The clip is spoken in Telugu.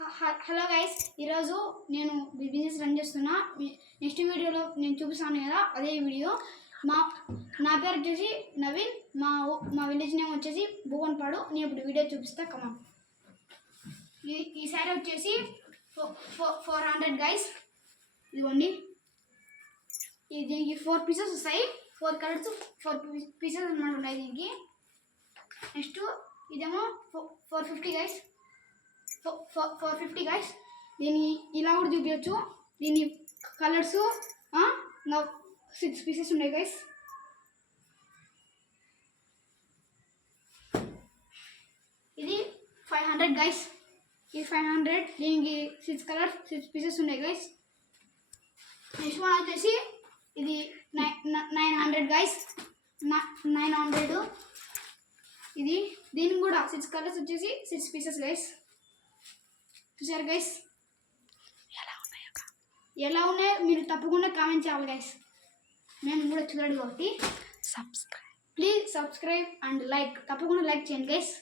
హలో గైస్, ఈరోజు నేను బిజినెస్ రన్ చేస్తున్నా. నెక్స్ట్ వీడియోలో నేను చూపిస్తాను కదా, అదే వీడియో. నా పేరు వచ్చేసి నవీన్, మా విలేజ్ నేమ్ వచ్చేసి భువన్పాడు. నేను ఇప్పుడు వీడియో చూపిస్తా. కమా, ఈ శారీ వచ్చేసి 400 గైస్. ఇదిగోండి, దీనికి 4 పీసెస్ వస్తాయి. 4 కలర్స్ 4 పీసెస్ అన్నమాట ఉన్నాయి దీనికి. నెక్స్ట్ ఇదేమో 450 గైస్. 450 గైస్. దీన్ని ఇలా కూడా చూపించచ్చు. దీని కలర్స్ 6 పీసెస్ ఉన్నాయి గైస్. ఇది 500 గైస్. ఇది 500. దీనికి 6 కలర్స్ 6 పీసెస్ ఉన్నాయి గైస్. నెక్స్ట్ వన్ వచ్చేసి ఇది 900 గైస్. 900. ఇది దీనికి కూడా 6 కలర్స్ వచ్చేసి 6 పీసెస్ గైస్. చూసారు గైస్, ఎలా ఉన్నాయో మీరు తప్పకుండా కామెంట్ చేయాలి గైస్. మేము కూడా చూడండి కాబట్టి ప్లీజ్ సబ్స్క్రైబ్ అండ్ లైక్, తప్పకుండా లైక్ చేయండి గైస్.